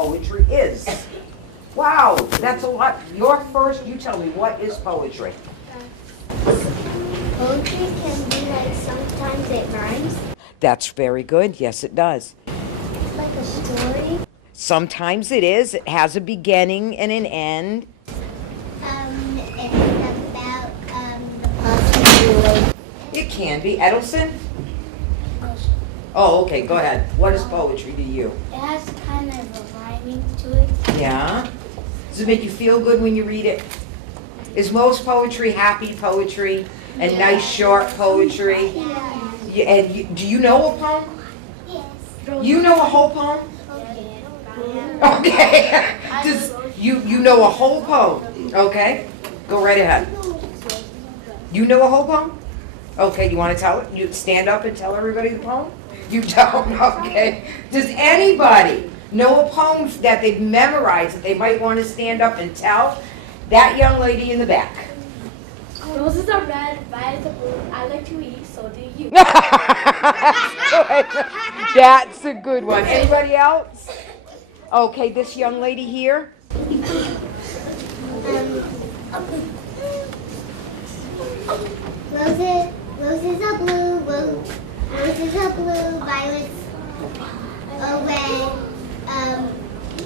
poetry is. Wow, that's a lot. You're first, you tell me, what is poetry? Poetry can be like sometimes it rhymes. That's very good. Yes, it does. It's like a story. Sometimes it is. It has a beginning and an end. It's about the possibility. It can be. Edelson? Oh, okay, go ahead. What is poetry to you? It has kind of a rhyming to it. Yeah? Does it make you feel good when you read it? Is most poetry happy poetry and nice short poetry? Yeah. And do you know a poem? Yes. You know a whole poem? Okay. Does you know a whole poem? Okay. Go right ahead. You know a whole poem? Okay. Do you want to tell it? You stand up and tell everybody the poem? You don't? Okay. Does anybody know a poem that they've memorized that they might want to stand up and tell? That young lady in the back. Roses are red, violets are blue. I like to eat, so do you. That's a good one. Anybody else? Okay, this young lady here. Roses are blue, roses are blue, violets are red.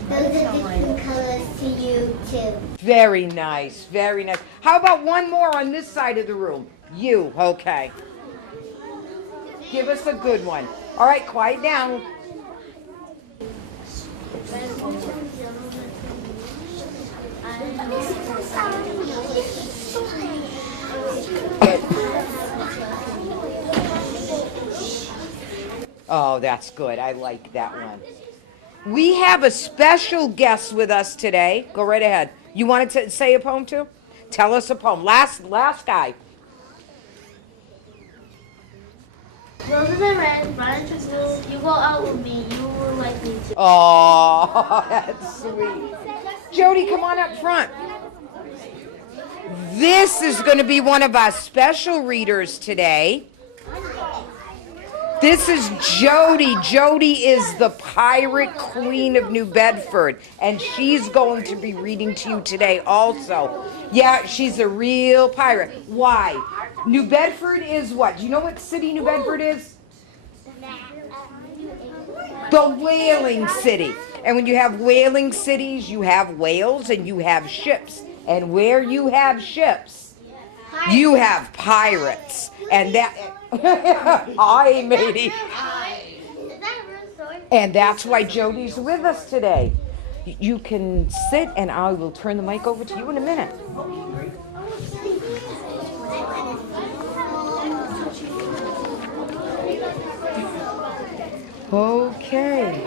Those are different colors to you too. Very nice, very nice. How about one more on this side of the room? You, okay. Give us a good one. All right, quiet down. Oh, that's good. I like that one. We have a special guest with us today. Go right ahead. You wanted to say a poem too? Tell us a poem. Last guy. Roses are red, violets are blue. You go out with me, you will like me too. Oh, that's sweet. Jody, come on up front. This is going to be one of our special readers today. This is Jody. Jody is the pirate queen of New Bedford, and she's going to be reading to you today also. Yeah, she's a real pirate. Why? New Bedford is what? Do you know what city New Bedford is? The whaling city. And when you have whaling cities, you have whales and you have ships. And where you have ships, you have pirates. And that... Hi, matey. And that's why Jody's with us today. You can sit and I will turn the mic over to you in a minute. Okay.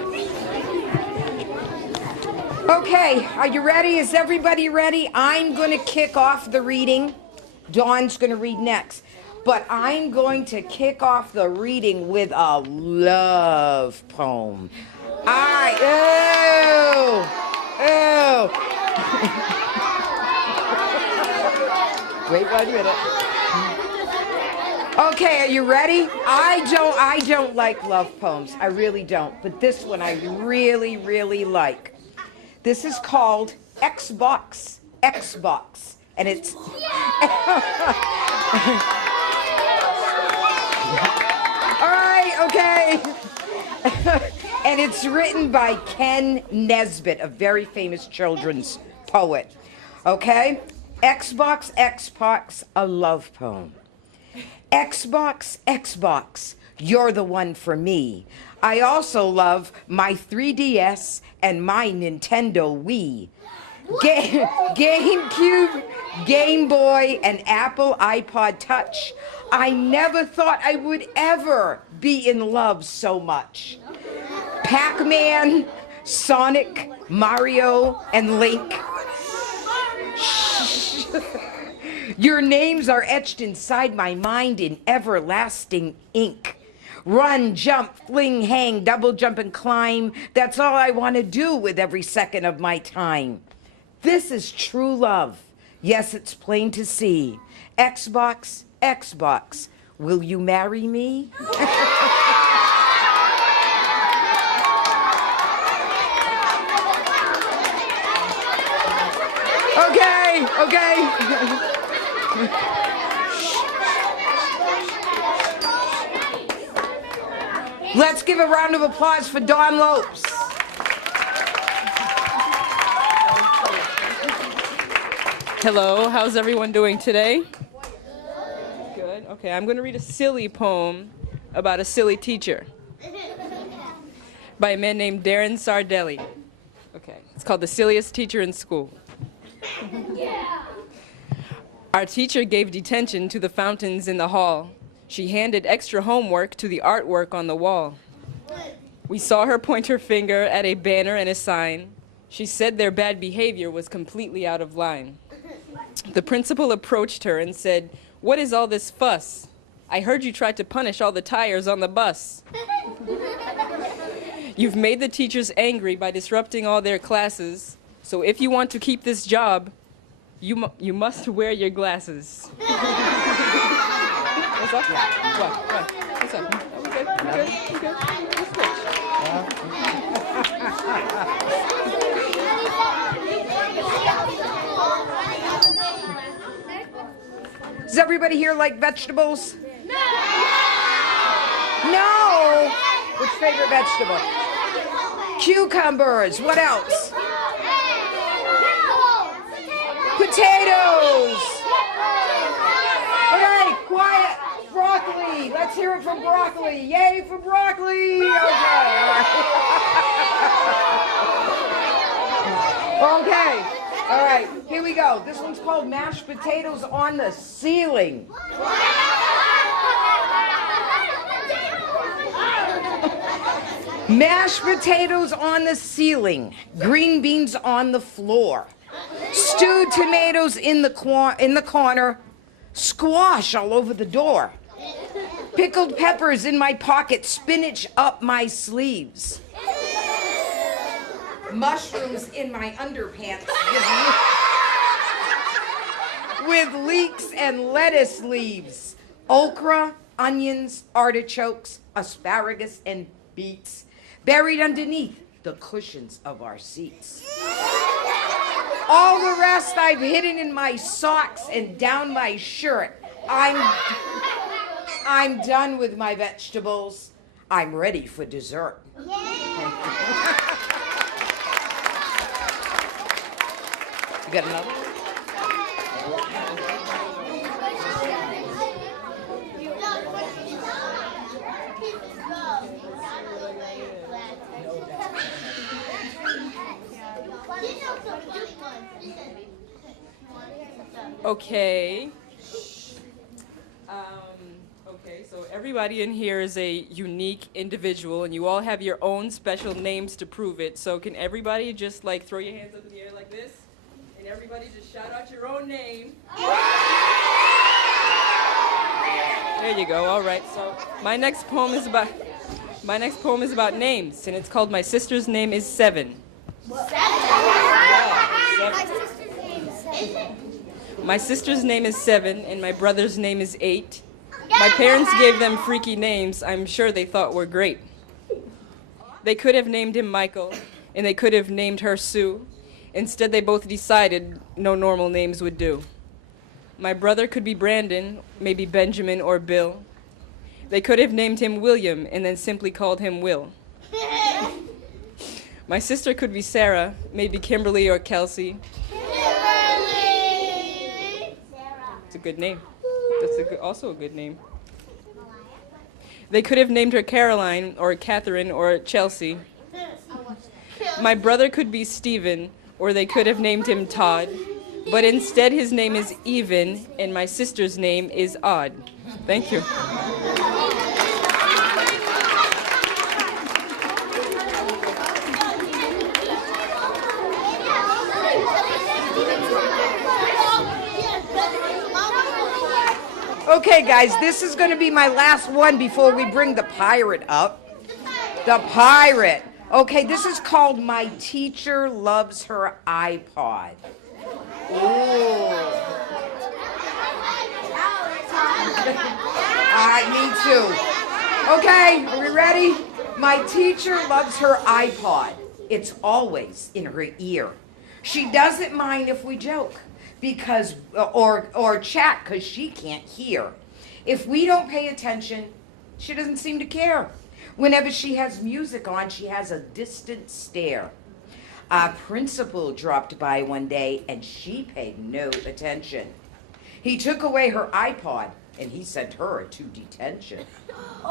Okay, are you ready? Is everybody ready? I'm going to kick off the reading. Dawn's going to read next. But I'm going to kick off the reading with a love poem. Wait 1 minute. Okay, are you ready? I don't like love poems. I really don't. But this one I really, really like. This is called Xbox. And it's... All right, okay. And it's written by Ken Nesbitt, a very famous children's poet. Okay? Xbox, a love poem. Xbox, you're the one for me. I also love my 3DS and my Nintendo Wii. GameCube, Game Boy, and Apple iPod Touch. I never thought I would ever be in love so much. Pac-Man, Sonic, Mario, and Link. Your names are etched inside my mind in everlasting ink. Run, jump, fling, hang, double jump, and climb. That's all I want to do with every second of my time. This is true love. Yes, it's plain to see. Xbox, will you marry me? Okay, okay. Let's give a round of applause for Dawn Lopes. Hello, how's everyone doing today? Good. Okay, I'm going to read a silly poem about a silly teacher by a man named Darren Sardelli. Okay, it's called The Silliest Teacher in School. Our teacher gave detention to the fountains in the hall. She handed extra homework to the artwork on the wall. We saw her point her finger at a banner and a sign. She said their bad behavior was completely out of line. The principal approached her and said, "What is all this fuss? I heard you tried to punish all the tires on the bus. You've made the teachers angry by disrupting all their classes. So if you want to keep this job, you must wear your glasses." What's up? What? What's up? Oh, we good? We good? We good? Let's switch. Does everybody here like vegetables? No! Which favorite vegetable? Cucumbers. What else? Potatoes. Okay, quiet. Broccoli. Let's hear it from broccoli. Yay for broccoli. Okay, all right. Okay, all right. Here we go. This one's called mashed potatoes on the ceiling. Mashed potatoes on the ceiling. Green beans on the floor. Stewed tomatoes in the corner. Squash all over the door. Pickled peppers in my pocket. Spinach up my sleeves. Mushrooms in my underpants with leeks and lettuce leaves. Okra, onions, artichokes, asparagus, and beets buried underneath the cushions of our seats. All the rest I've hidden in my socks and down my shirt. I'm done with my vegetables. I'm ready for dessert. You got another one? Okay. Okay, so everybody in here is a unique individual, and you all have your own special names to prove it. So can everybody just like throw your hands up in the air like this? And everybody just shout out your own name. There you go. All right. So my next poem is about names, and it's called My Sister's Name is Seven. My sister's name is Seven, and my brother's name is Eight. My parents gave them freaky names I'm sure they thought were great. They could have named him Michael, and they could have named her Sue. Instead, they both decided no normal names would do. My brother could be Brandon, maybe Benjamin or Bill. They could have named him William and then simply called him Will. My sister could be Sarah, maybe Kimberly or Kelsey. It's a good name. That's also a good name. They could have named her Caroline or Catherine or Chelsea. My brother could be Stephen, or they could have named him Todd. But instead his name is Even, and my sister's name is Odd. Thank you. Okay, guys, this is going to be my last one before we bring the pirate up. The pirate. Okay, this is called My Teacher Loves Her iPod. Ooh. Me too. Okay, are we ready? My teacher loves her iPod. It's always in her ear. She doesn't mind if we joke because or chat because she can't hear. If we don't pay attention, she doesn't seem to care. Whenever she has music on, she has a distant stare. Our principal dropped by one day and she paid no attention. He took away her iPod and he sent her to detention. No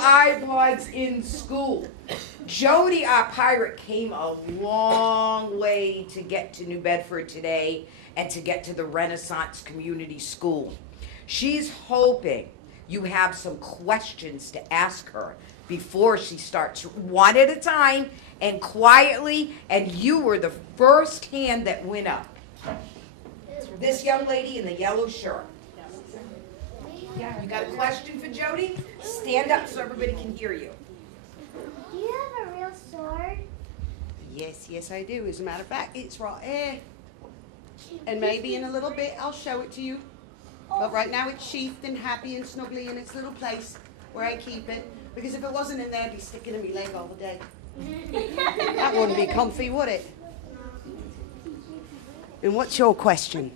iPods in school. Jody, our pirate, came a long way to get to New Bedford today and to get to the Renaissance Community School. She's hoping you have some questions to ask her before she starts, one at a time and quietly, and you were the first hand that went up. This young lady in the yellow shirt. Yeah, you got a question for Jody? Stand up so everybody can hear you. Do you have a real sword? Yes, I do. As a matter of fact, it's right here. And maybe in a little bit I'll show it to you. But right now it's sheathed and happy and snuggly in its little place where I keep it. Because if it wasn't in there, it'd be sticking to my leg all day. That wouldn't be comfy, would it? And what's your question?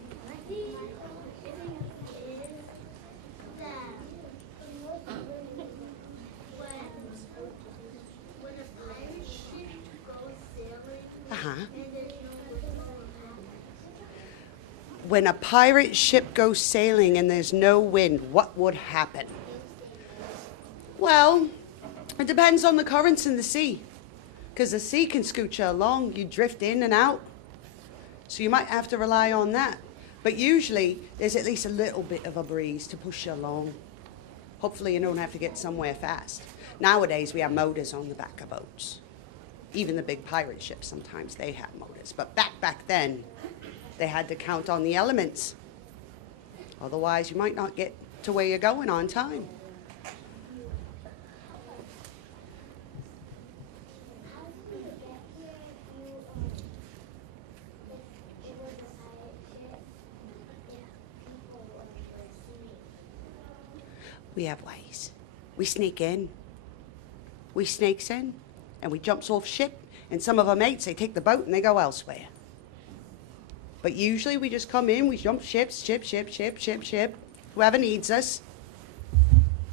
When a pirate ship goes sailing and there's no wind, what would happen? Well, it depends on the currents in the sea. Because the sea can scoot you along. You drift in and out. So you might have to rely on that. But usually, there's at least a little bit of a breeze to push you along. Hopefully you don't have to get somewhere fast. Nowadays, we have motors on the back of boats. Even the big pirate ships, sometimes they have motors. But back then, they had to count on the elements. Otherwise, you might not get to where you're going on time. We have ways. We sneak in. We snakes in, and we jumps off ship, and some of our mates, they take the boat and they go elsewhere. But usually we just come in, we jump ship, whoever needs us.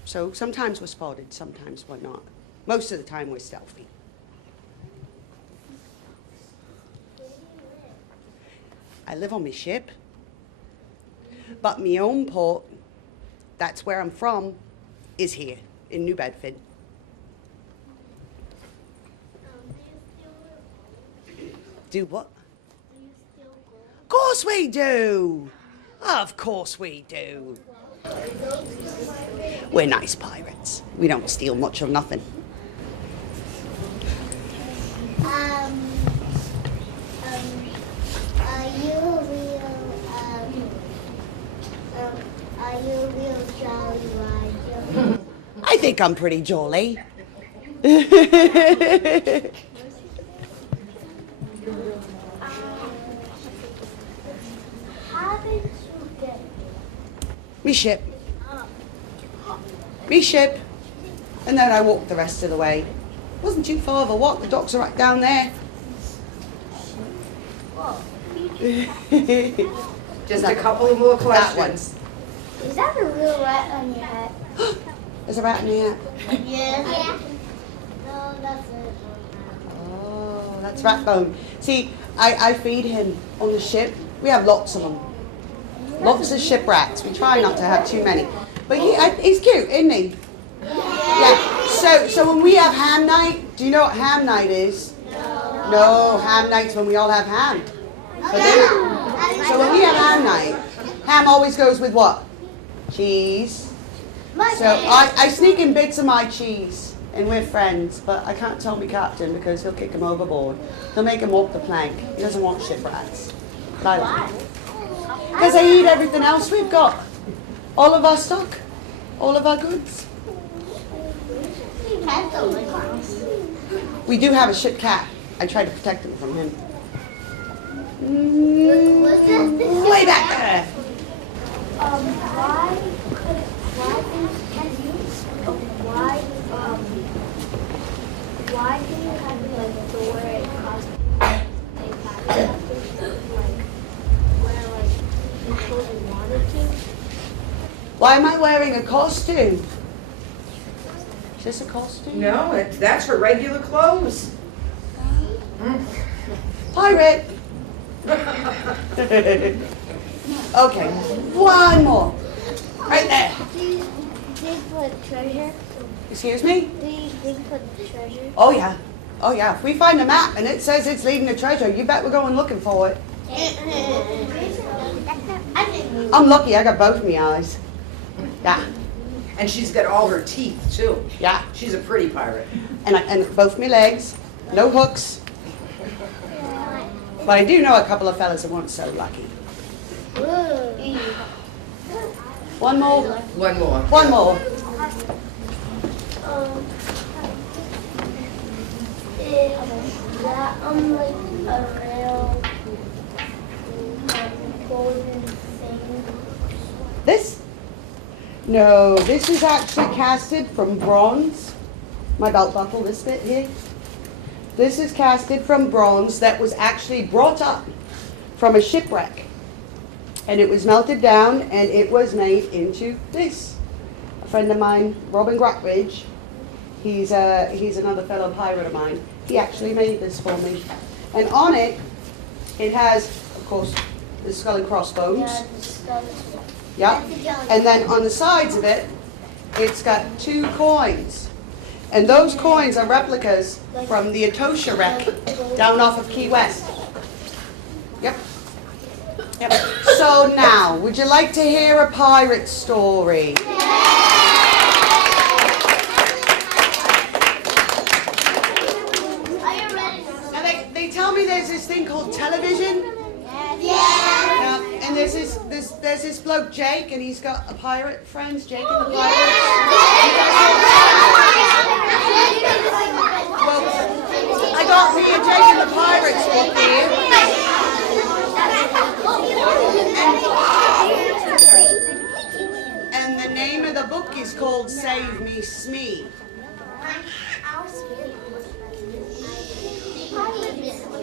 So sometimes we're spotted, sometimes we're not. Most of the time we're stealthy. I live on my ship, but my own port, that's where I'm from, is here in New Bedford. Do what? Of course we do. Of course we do. We're nice pirates. We don't steal much of nothing. Are you a real jolly rider? I think I'm pretty jolly. How did you get Me ship. Me ship. And then I walked the rest of the way. Wasn't too far of a walk. The docks are right down there. Just a couple of more questions. Is that a real rat on your hat? There's a rat in here. Yeah. No, that's it. Oh, that's rat bone. See, I feed him on the ship. We have lots of them. Lots of ship rats. We try not to have too many. But he's cute, isn't he? Yeah. So when we have ham night, do you know what ham night is? No, ham night's when we all have ham for dinner. So when we have ham night, ham always goes with what? Cheese. So I sneak in bits of my cheese, and we're friends, but I can't tell my captain because he'll kick him overboard. He'll make him walk the plank. He doesn't want ship rats. But I like it. Because I eat everything else we've got. All of our stock. All of our goods. We do have a ship cat. I try to protect him from him. Way back there. Why do you have to wear a costume? Like, you have to wear the clothes you wanted to? Why am I wearing a costume? Is this a costume? No, that's her regular clothes. Pirate! Okay, one more. Right there. Do you put treasure? Excuse me? Do you put treasure? Oh yeah. Oh yeah. If we find a map and it says it's leading to treasure, you bet we're going looking for it. I'm lucky I got both of my eyes. Yeah. And she's got all her teeth, too. Yeah. She's a pretty pirate. And both my legs, no hooks. But I do know a couple of fellas that weren't so lucky. One more. One more. One more. Is that like a real golden thing? This? No, this is actually casted from bronze. My belt buckle, this bit here. This is casted from bronze that was actually brought up from a shipwreck. And it was melted down and it was made into this. A friend of mine, Robin Grockridge, he's another fellow pirate of mine. He actually made this for me. And on it, it has, of course, the skull and crossbones. Yeah, the skull. Yeah. And then on the sides of it, it's got 2 coins. And those coins are replicas from the Etosha wreck down off of Key West. Yep. Yep. So now, would you like to hear a pirate story? Now they tell me there's this thing called television. Yeah. And there's this bloke Jake, and he's got a pirate friend, Jake and the pirate. Well, I got me and Jake and the Pirates book here. And the name of the book is called Save Me Smee.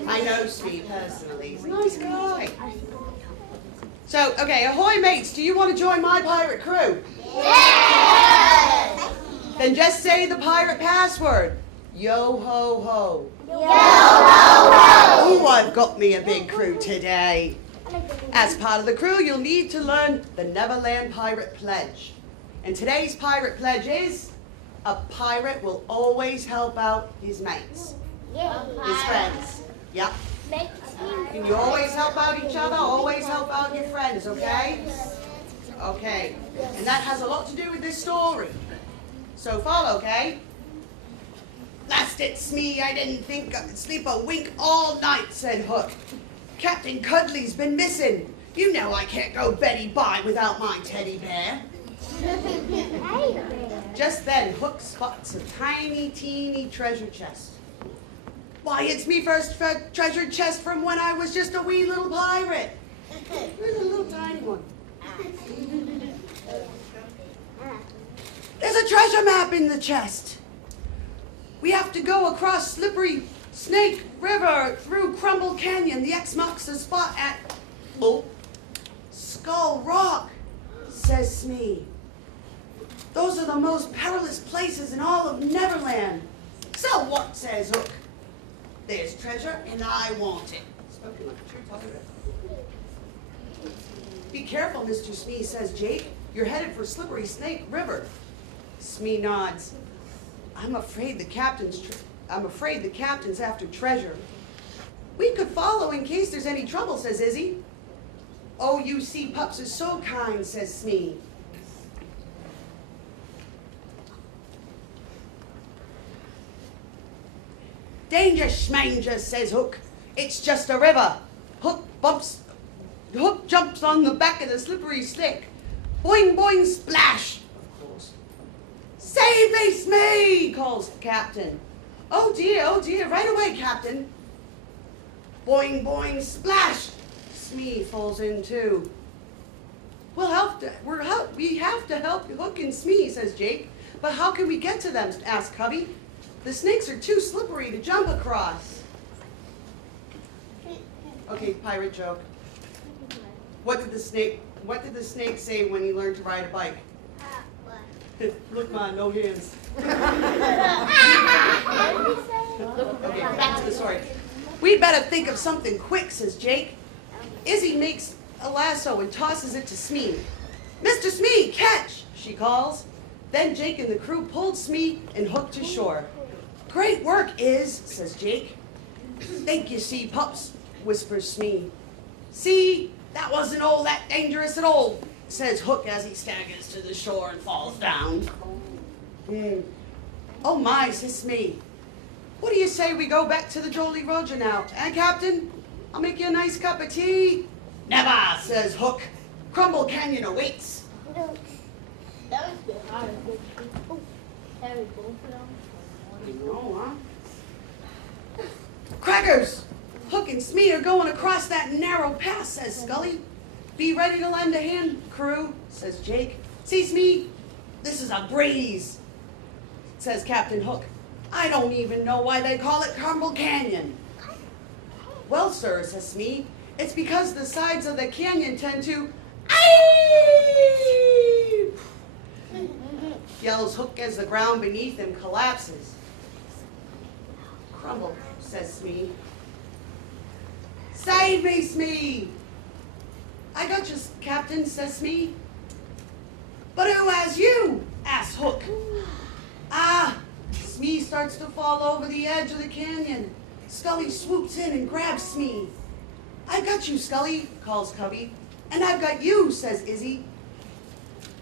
I know Smee personally. He's a nice guy. So, okay, ahoy mates, do you want to join my pirate crew? Yeah! Then just say the pirate password. Yo ho ho. Yo ho ho. Ooh, I've got me a big crew today. As part of the crew, you'll need to learn the Neverland Pirate Pledge. And today's pirate pledge is, a pirate will always help out his mates. His friends. Yep. And you always help out each other, always help out your friends, okay? Okay. And that has a lot to do with this story. So follow, okay? Blast it, Smee, I didn't think I could sleep a wink all night, said Hook. Captain Cuddly's been missing. You know I can't go Betty by without my teddy bear. Just then, Hook spots a tiny, teeny treasure chest. Why, it's me first treasure chest from when I was just a wee little pirate. Where's a little tiny one? There's a treasure map in the chest. We have to go across Slippery Snake River through Crumble Canyon. The X marks the spot at Skull Rock, says Smee. Those are the most perilous places in all of Neverland. So what, says Hook? There's treasure and I want it. Spoken like a true pirate. Be careful, Mr. Smee, says Jake. You're headed for Slippery Snake River. Smee nods. I'm afraid the captain's after treasure. We could follow in case there's any trouble, says Izzy. Oh, you see, pups are so kind, says Smee. Danger, schmanger, says Hook. It's just a river. Hook jumps on the back of the slippery stick. Boing, boing, splash. Of course. Save me, Smee, calls the captain. Oh dear, right away, Captain. Boing, boing, splash. Smee falls in too. We have to help Hook and Smee, says Jake. But how can we get to them, asked Cubby. The snakes are too slippery to jump across. Okay, pirate joke. What did the snake say when he learned to ride a bike? Look, man, no hands. Okay, back to the story. We'd better think of something quick, says Jake. Izzy makes a lasso and tosses it to Smee. Mr. Smee, catch, she calls. Then Jake and the crew pulled Smee and hooked to shore. Great work, Iz, says Jake. Think you see, pups, whispers Smee. See, that wasn't all that dangerous at all, says Hook as he staggers to the shore and falls down. Oh my, says Smee. What do you say we go back to the Jolly Roger now, eh, Captain? I'll make you a nice cup of tea. Never, says Hook. Crumble Canyon awaits. That was a bit hard. Heavy, both of them. Oh, huh? Crackers! Hook and Smee are going across that narrow pass, says Scully. Be ready to lend a hand, crew, says Jake. See, Smee, this is a breeze, says Captain Hook. I don't even know why they call it Crumble Canyon. Well, sir, says Smee, it's because the sides of the canyon tend to yells Hook as the ground beneath him collapses. Crumble, says Smee. Save me, Smee! I got you, Captain, says Smee. But who has you? asks Hook. Smee starts to fall over the edge of the canyon. Scully swoops in and grabs Smee. I've got you, Scully, calls Cubby. And I've got you, says Izzy.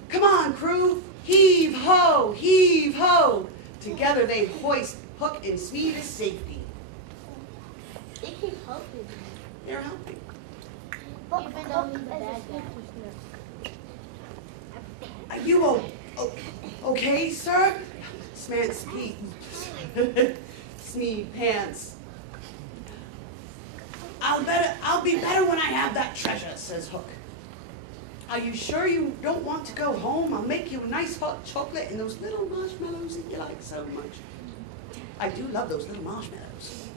Come on, crew. Heave ho, heave ho. Together they hoist Hook and Smee to safety. They keep helping. They're helping. Even though he's a bad guy. Are you okay, sir? Smants Pete. Smee pants. I'll be better when I have that treasure, says Hook. Are you sure you don't want to go home? I'll make you a nice hot chocolate and those little marshmallows that you like so much. I do love those little marshmallows,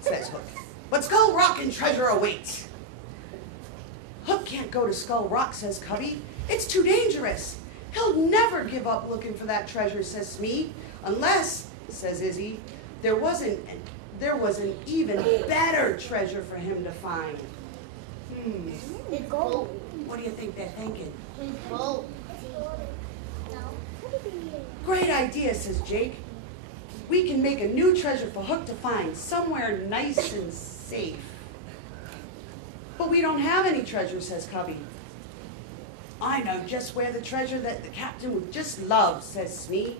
says Hook. But Skull Rock and treasure awaits. Hook can't go to Skull Rock, says Cubby. It's too dangerous. He'll never give up looking for that treasure, says Smee. Unless, says Izzy, there was an even better treasure for him to find. It's gold. What do you think they're thinking? It's gold. Great idea, says Jake. We can make a new treasure for Hook to find, somewhere nice and safe. But we don't have any treasure, says Cubby. I know just where the treasure that the captain would just love, says Smee.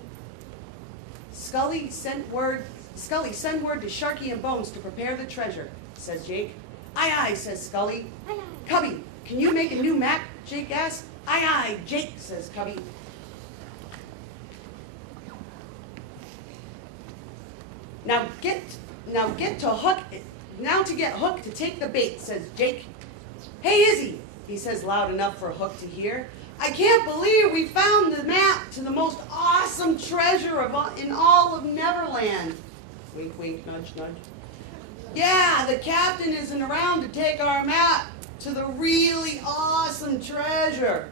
Scully, send word to Sharky and Bones to prepare the treasure, says Jake. Aye, aye, says Scully. Aye, Cubby, can you make a new map? Jake asks. Aye, aye, Jake, says Cubby. Now to get Hook to take the bait, says Jake. Hey, Izzy, he says loud enough for Hook to hear. I can't believe we found the map to the most awesome treasure in all of Neverland. Wink, wink, nudge, nudge. Yeah, the captain isn't around to take our map to the really awesome treasure.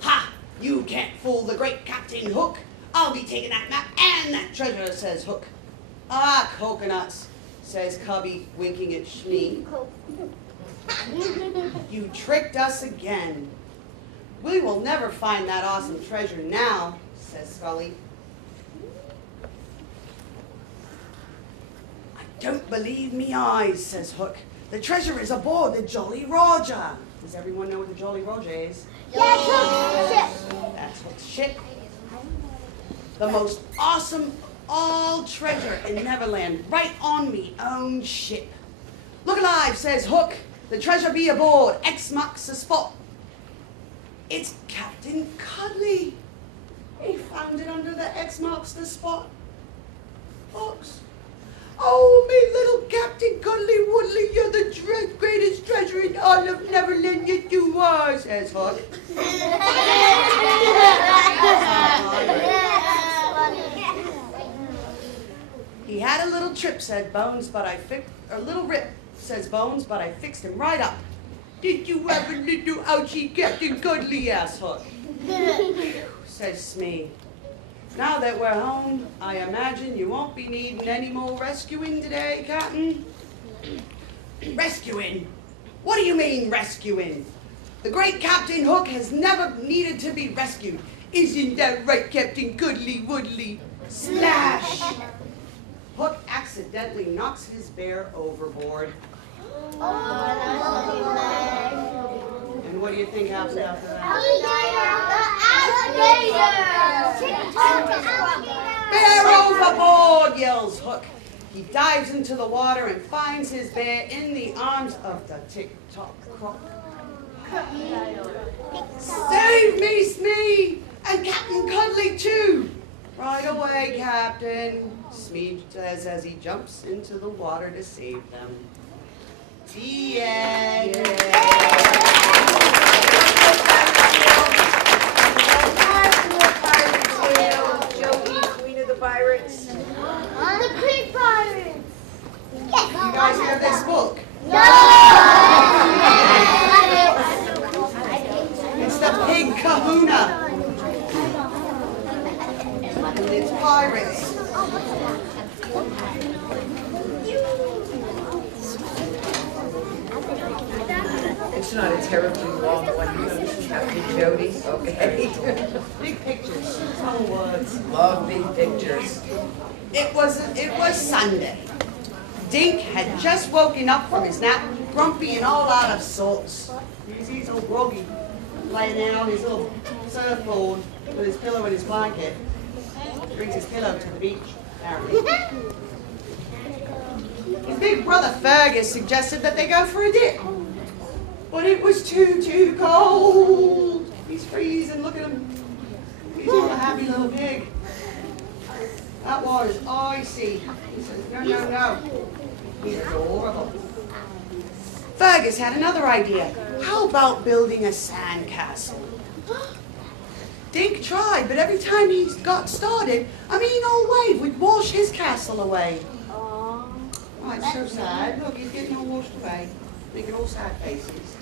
Ha! You can't fool the great Captain Hook. I'll be taking that map and that treasure, says Hook. Ah, coconuts, says Cubby, winking at Smee. You tricked us again. We will never find that awesome treasure now, says Scully. I don't believe me eyes, says Hook. The treasure is aboard the Jolly Roger. Does everyone know what the Jolly Roger is? Yes, That's Hook's ship. The most awesome all treasure in Neverland, right on me own ship. Look alive, says Hook. The treasure be aboard. X marks the spot. It's Captain Cuddly. He found it under the X marks the spot box. Oh, me little Captain Cuddly Woodley, you're the greatest treasure in all of Neverland, yet you are, says Hook. He had a little trip, said Bones, but I fixed, a little rip, says Bones, but I fixed him right up. Did you have a little ouchie, Captain Cuddly, ass Hook? Says Smee. Now that we're home, I imagine you won't be needing any more rescuing today, Captain? Rescuing? What do you mean, rescuing? The great Captain Hook has never needed to be rescued. Isn't that right, Captain Cuddly Woodley? Splash! Hook accidentally knocks his bear overboard. And what do you think happens after that? Bear overboard, yells Hook. He dives into the water and finds his bear in the arms of the tick-tock croc. Save me, Smee! And Captain Cuddly, too! Right away, Captain, Smee says as he jumps into the water to save them. The end. Jody, Queen of the Pirates. The Creek Pirates. Yes. You guys have this book? It's the Pig Kahuna. And it's pirates. It's not a terribly long one, Captain Jody. Okay. Big pictures, small words. Love big pictures. It was Sunday. Dink had just woken up from his nap, grumpy and all out of sorts. He's all groggy, laying there on his little surfboard with his pillow and his blanket. He brings his pillow to the beach, apparently. His big brother Fergus suggested that they go for a dip. But it was too cold. He's freezing, look at him. He's not a happy little pig. That water's icy. He says, no. He's adorable. Fergus had another idea. How about building a sandcastle? Dink tried, but every time he got started, a mean old wave would wash his castle away. Oh, it's so sad. Look, he's getting all washed away. Making all sad faces.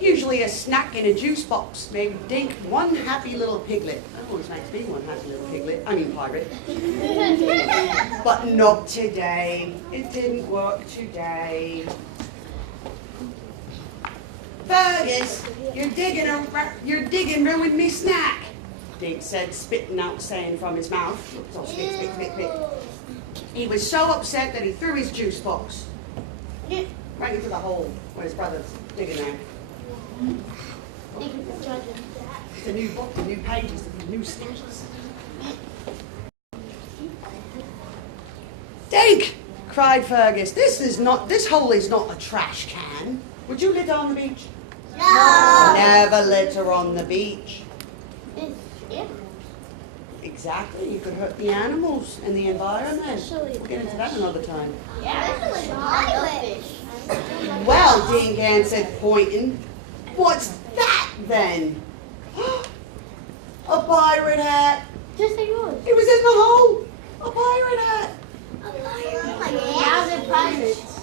Usually a snack in a juice box made Dink one happy little piglet. That always makes me one happy little piglet. I mean pirate. But not today. It didn't work today. Fergus, you're digging ruined me snack, Dink said, spitting out saying from his mouth. So spit. He was so upset that he threw his juice box right into the hole where his brother's digging there. It's a new book, the new pages, the new stitches. Dink! Cried Fergus. This hole is not a trash can. Would you litter on the beach? No. Never litter on the beach. Exactly. You could hurt the animals and the environment. We'll get into that another time. Well, Dink answered, pointing. What's that then? A pirate hat. Just like yours. It was in the hole. A pirate hat. Now they're pirates.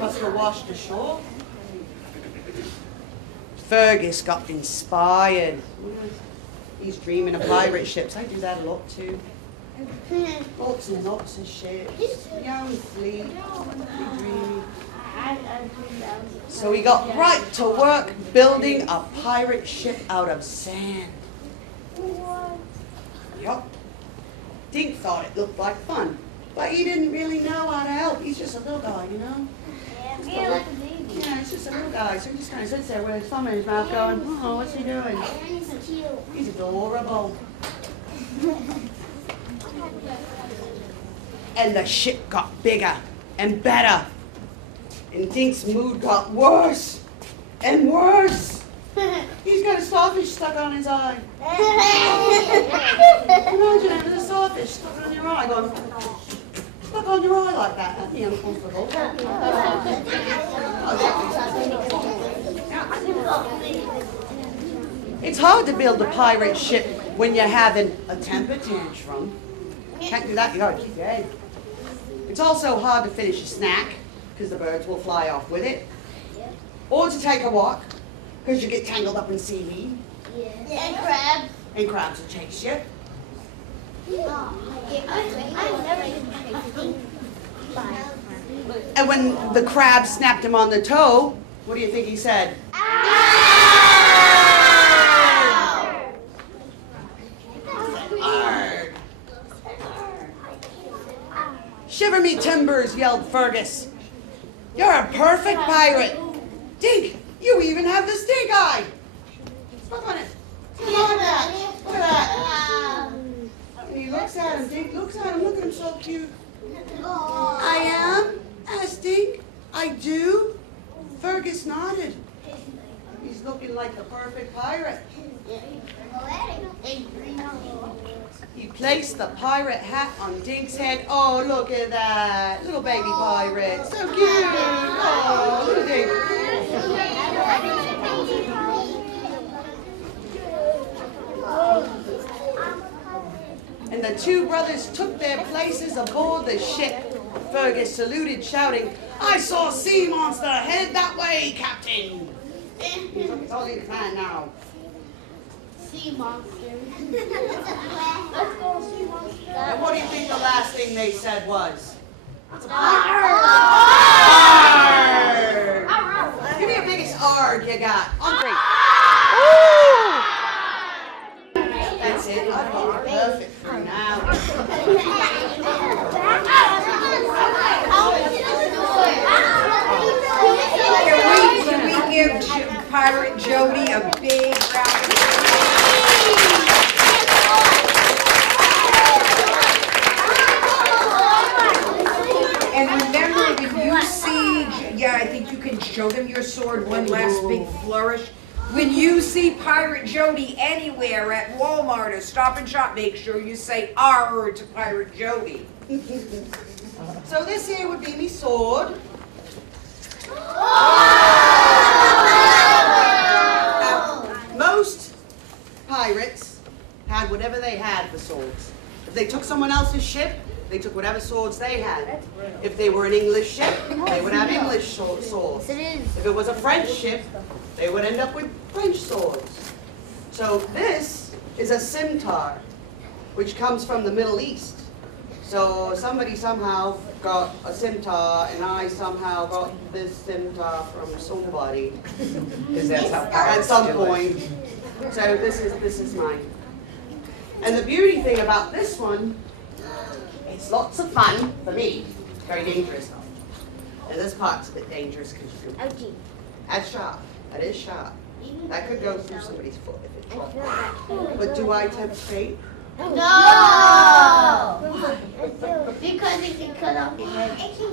Must have washed ashore. Fergus got inspired. He's dreaming of pirate ships. I do that a lot too. Lots and lots of ships. Young fleet. Dreamy. So he got right to work building a pirate ship out of sand. Yup. Dink thought it looked like fun, but he didn't really know how to help. He's just a little guy, you know? Yeah, he's just a little guy, so he just kind of sits there with his thumb in his mouth going, oh, what's he doing? He's adorable. And the ship got bigger and better. And Dink's mood got worse and worse. He's got a starfish stuck on his eye. Imagine having a starfish stuck on your eye going, stuck on your eye like that. That'd be uncomfortable. It's hard to build a pirate ship when you're having a temper tantrum. Can't do that, you gotta keep your head. It's also hard to finish a snack, because the birds will fly off with it. Or to take a walk, because you get tangled up in seaweed. And crabs. And crabs will chase you. And when the crab snapped him on the toe, what do you think he said? Arrgh. Shiver me timbers, yelled Fergus. You're a perfect pirate. Dink, you even have the stink eye. Look on it. Look at that. Look at that. And he looks at him. Dink looks at him. Look at him, so cute. I am? Asked Dink. I do. Fergus nodded. He's looking like the perfect pirate. He placed the pirate hat on Dink's head. Oh, look at that. Little baby pirate. So cute. Oh, little Dink. And the two brothers took their places aboard the ship. Fergus saluted, shouting, I saw a sea monster headed that way, Captain. It's all in his hand now. Sea monster. Let's go see monster. And what do you think the last thing they said was? Arrgh. Arrgh. Give me the biggest arg you got. Great. That's it. I've got it perfect for now. Can we give Pirate Jody a big round of applause? And remember, when you see, yeah, I think you can show them your sword, one last big flourish. When you see Pirate Jody anywhere at Walmart or Stop and Shop, make sure you say "arr" to Pirate Jody. So this here would be me sword. Most pirates had whatever they had for swords. If they took someone else's ship, they took whatever swords they had. If they were an English ship, they would have English swords. If it was a French ship, they would end up with French swords. So this is a scimitar, which comes from the Middle East. So somebody somehow got a scimitar, and I somehow got this scimitar from somebody. Because that's how At pirates some do it. point. So this is mine. And the beauty thing about this one, it's lots of fun for me. Very dangerous though. And this part's a bit dangerous because you can. That's sharp. That is sharp. That could go through somebody's foot if it dropped. But do I tempt fate? No! Because it can cut off your head. It can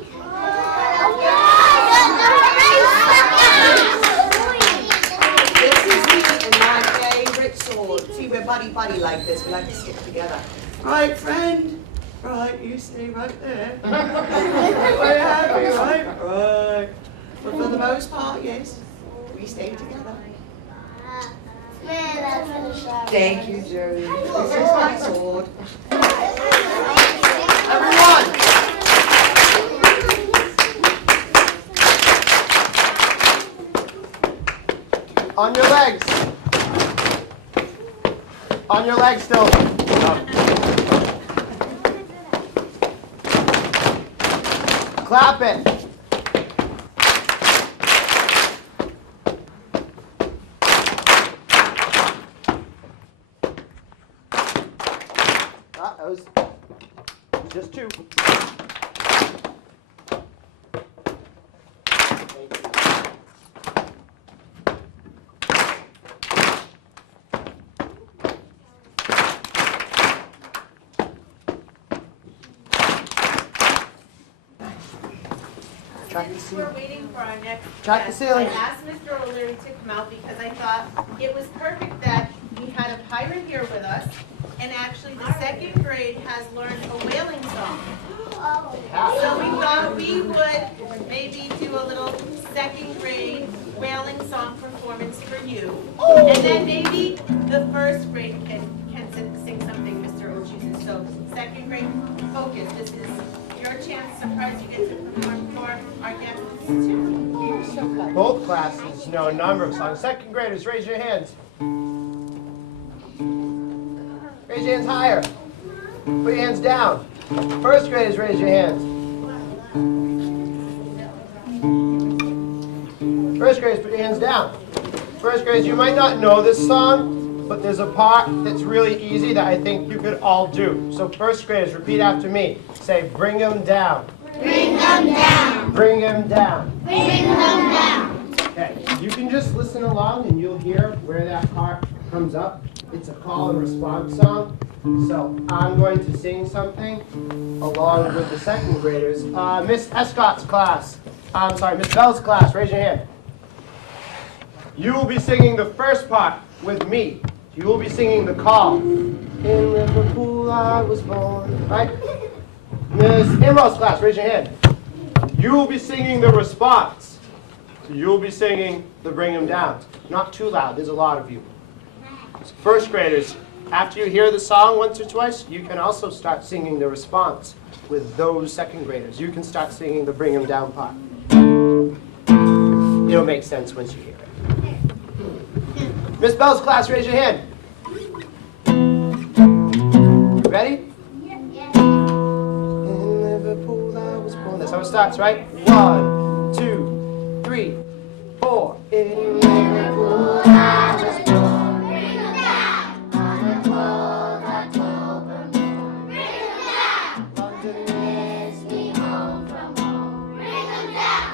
This is me and my favorite sword. See, we're buddy-buddy like this. We like to stick together. Right, friend? Right, you stay right there. We're happy, right? Right. But for the most part, yes, we stay together. Man, that's really sharp. Thank you, Jody. This is my sword. Everyone! On your legs. On your legs still. Clap it. That was just two. Since we're waiting for our next Track the guest, ceiling. I asked Mr. O'Leary to come out because I thought it was perfect that we had a pirate here with us, and actually the second grade has learned a whaling song. So we thought we would maybe do a little second grade whaling song performance for you, and then maybe the first grade can sit Both classes know a number of songs. Second graders, raise your hands. Raise your hands higher. Put your hands down. First graders, raise your hands. First graders, put your hands down. First graders, you might not know this song, but there's a part that's really easy that I think you could all do. So first graders, repeat after me. Say, bring them down. Bring them down. Bring them down. Bring them down. Okay, you can just listen along and you'll hear where that part comes up. It's a call and response song. So I'm going to sing something along with the second graders. Miss Escott's class, Miss Bell's class, raise your hand. You will be singing the first part with me. You will be singing the call. In Liverpool I was born, right? Miss Emerald's class, raise your hand. You will be singing the response. So you will be singing the bring 'em down. Not too loud, there's a lot of you. So first graders, after you hear the song once or twice, you can also start singing the response with those second graders. You can start singing the bring 'em down part. It'll make sense once you hear it. Miss Bell's class, raise your hand. Ready? In Liverpool I was born. That's how it starts, right? 1, 2, 3, 4. In Liverpool I was born. Bring them down. On a cold October morn. Bring them down. London Miss me home from home. Bring them down.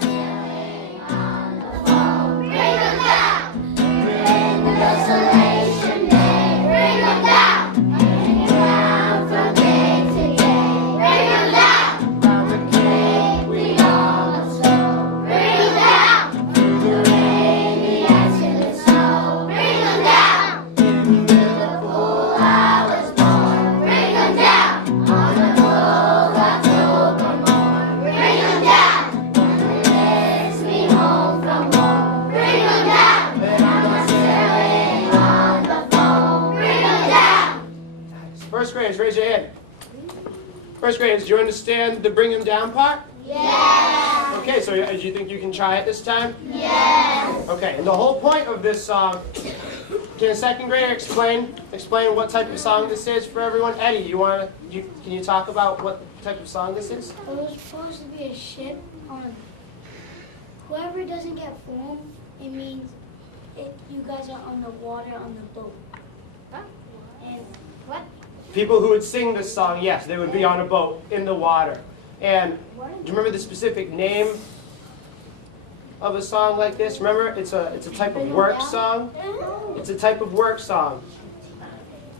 Sailing on the foam. Bring them down. Bring the desolation day. Bring them down. Hanging round from day to day. Bring them down. round the Cape. We almost know. Bring them down. Through the rain, the ice, and the snow. Bring them down. In Liverpool I was born. Bring them down. On a cold October morn. Bring them down. Takes me home from home. Bring them down. I'm sailing on the foam. Bring them down. First graders, raise your hand. First graders, do you understand the bring 'em down part? Yes. Okay, so do you think you can try it this time? Yes. Okay, and the whole point of this song, can a second grader explain what type of song this is for everyone? Eddie, can you talk about what type of song this is? It was supposed to be a ship on. Whoever doesn't get foam, it means you guys are on the water on the boat. And what? People who would sing this song, yes, they would be on a boat in the water. And do you remember the specific name of a song like this? Remember, it's a type of work song. It's a type of work song.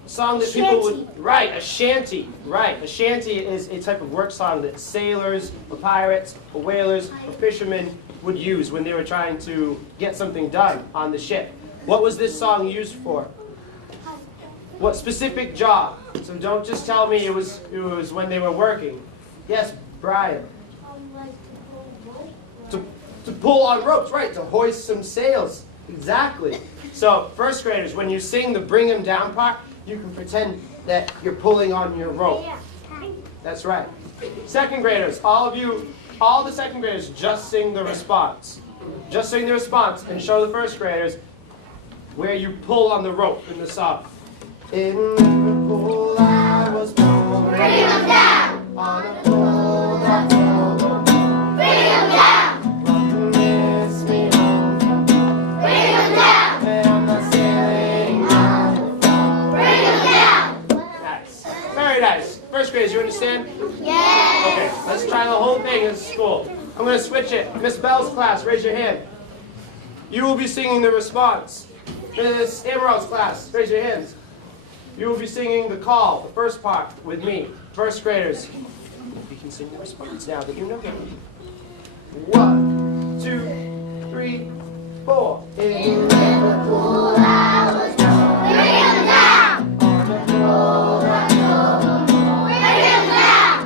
A song that people would, right, a shanty, right. A shanty is a type of work song that sailors, or pirates, or whalers, or fishermen would use when they were trying to get something done on the ship. What was this song used for? What specific job? So don't just tell me it was when they were working. Yes, Brian. To pull on ropes, right, to hoist some sails. Exactly. So first graders, when you sing the bring 'em down part, you can pretend that you're pulling on your rope. That's right. Second graders, all the second graders, just sing the response. Just sing the response and show the first graders where you pull on the rope in the song. In Liverpool I was born. Bring them down. On a cold October morn. Bring them down. London miss me home from home. Bring them down. And I'm sailing on the foam. Bring them down. Nice. Very nice. First graders, you understand? Yes. Okay, let's try the whole thing in school. I'm going to switch it. Miss Bell's class, raise your hand. You will be singing the response. Miss Emerald's class, raise your hands. You will be singing the call, the first part, with me. First graders, you can sing the response now that you know it. 1, 2, 3, 4. In Liverpool I was born. Bring them down. On a cold October morn. Bring them down.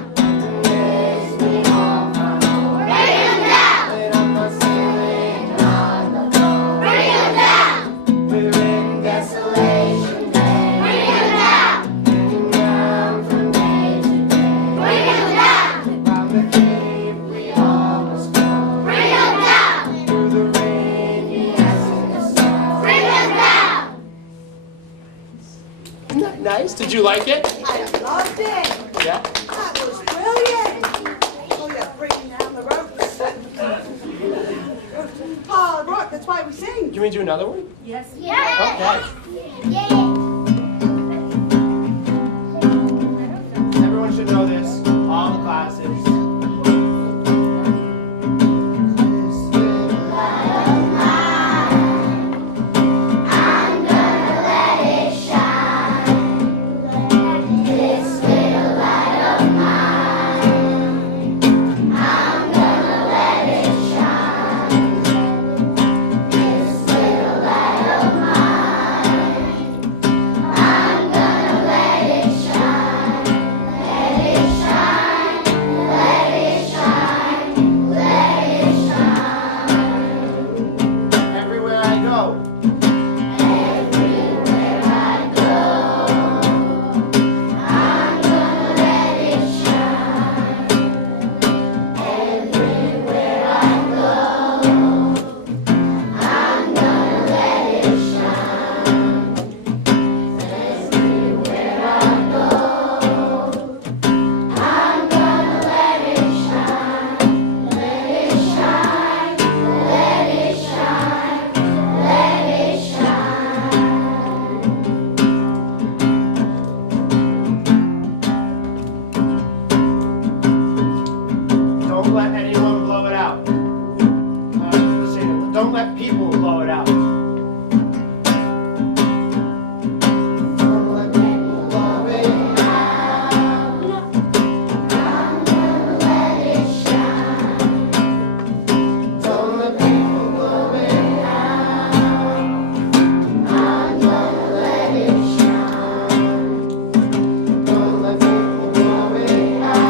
miss me home from home. Bring them down. And I'm not sailing on the foam. Bring them down. We're in desolation day. Bring them down. Hanging round from day to day. Bring them down. Round the Cape we almost go. Bring them down. In nice. Did you like it? I loved it. Yeah. That was brilliant. Oh yeah, bringing down the ropes. Oh, right, that's why we sing. Can we do another one? Yes. Okay. Yay. Everyone should know this. All the classes. Everywhere I go. Don't let anyone blow it out. Don't let people blow it out. Don't let people blow it out. Don't let people blow it out. Don't let people blow it out.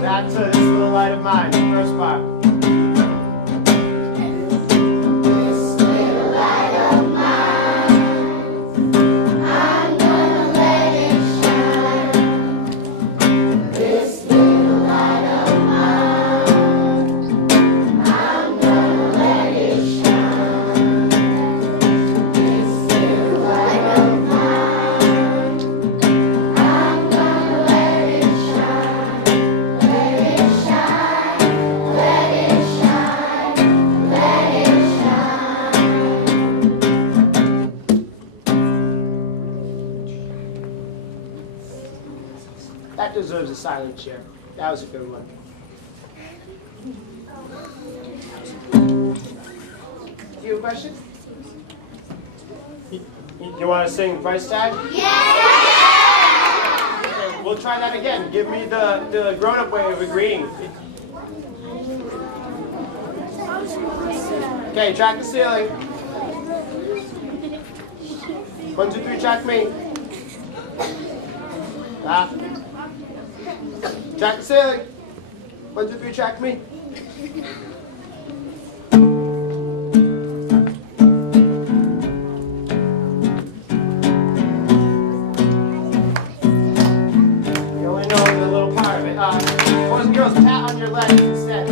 That's this little light of mine, the first part. This little light of mine, I'm gonna let it shine. This little light of mine, I'm gonna let it shine. This little light of mine, I'm gonna let it shine. Let it shine, let it shine, let it shine. That deserves a silent cheer. That was a good one. Do you have a question? You want to sing Price Tag? Okay, we'll try that again. Give me the grown-up way of agreeing. Okay, track the ceiling. 1, 2, 3, track me. Track the ceiling. 1, 2, 3, track me. You only know the little part of it. Boys and girls, pat on your legs instead.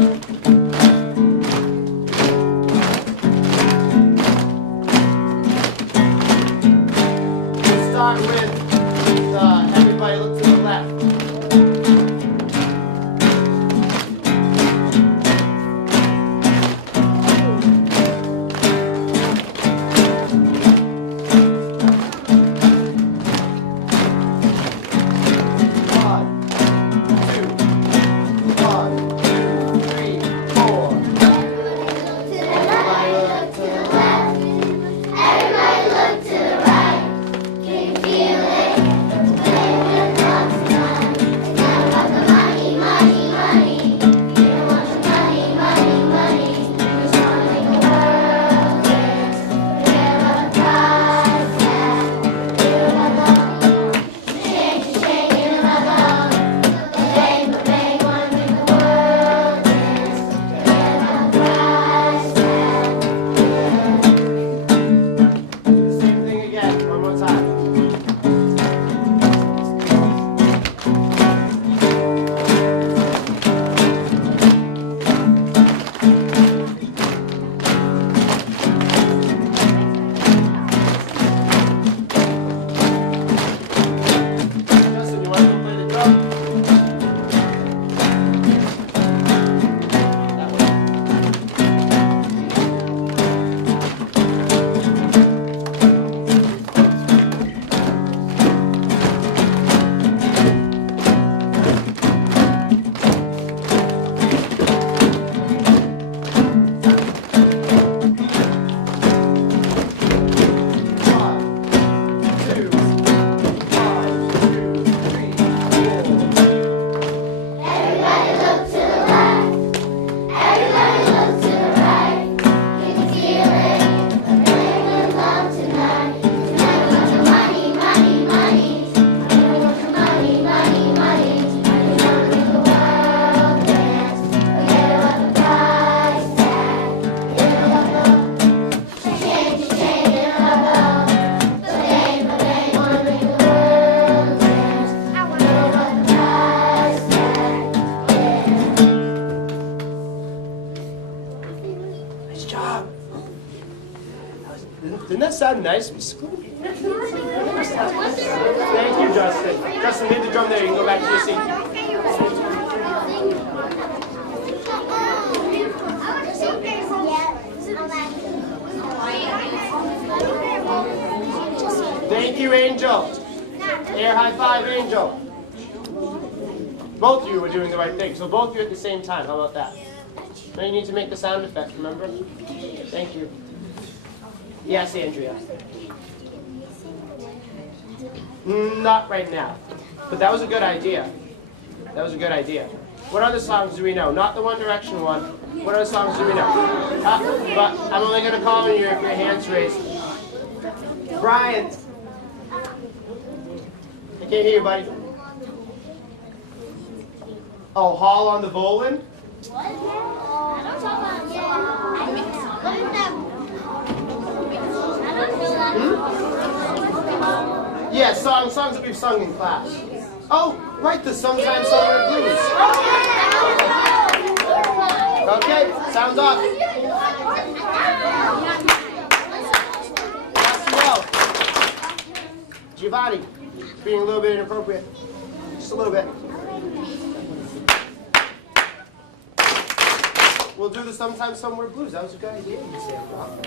We'll start with everybody look to the left. One, two, 1, 2, 3. that sound nice? Thank you, Justin. Justin, leave the drum there. You can go back to your seat. Thank you, Angel. Air high five, Angel. Both of you are doing the right thing. So both of you at the same time. How about that? Now you need to make the sound effect, remember? Thank you. Yes, Andrea. Not right now. But that was a good idea. That was a good idea. What other songs do we know? Not the One Direction one. What other songs do we know? But I'm only going to call on you if your hand's raised. Brian. I can't hear you, buddy. Oh, Hall on the Volin? What? I don't talk about what is that? I don't know. Yeah, songs that we've sung in class. Oh, right, the Sometimes Somewhere Blues. Okay, sounds off. Well, Giovanni, being a little bit inappropriate. Just a little bit. We'll do the Sometimes Somewhere Blues. That was a good idea, you said, Rob.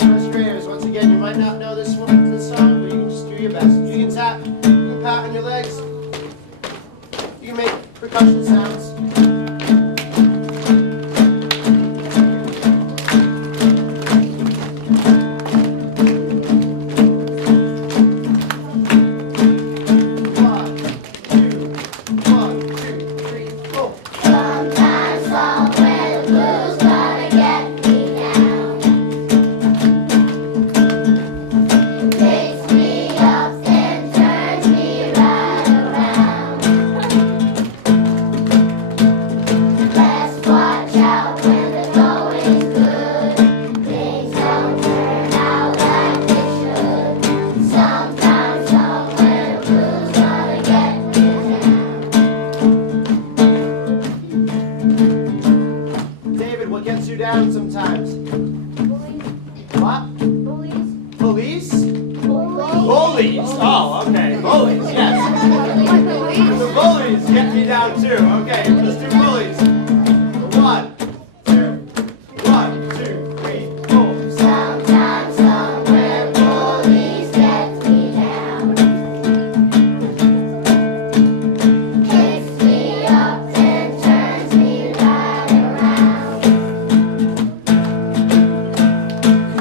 First graders, once again, you might not know this song, but you can just do your best. You can tap, you can pat on your legs. You can make percussion sounds. Sometimes somewhere the blues gotta get me down. Picks me up and turns me right around. Let's watch out when the going's good. Things don't turn out like they should. Sometimes somewhere the blues gotta get me down. David, what gets you down sometimes? What? Police? Bullies. Oh, okay. Bullies, yes. The bullies get me down too. Okay, let's do bullies. 1, 2, 1, 2, 3, 4. Sometimes somewhere bullies get me down. Picks me up and turns me right around.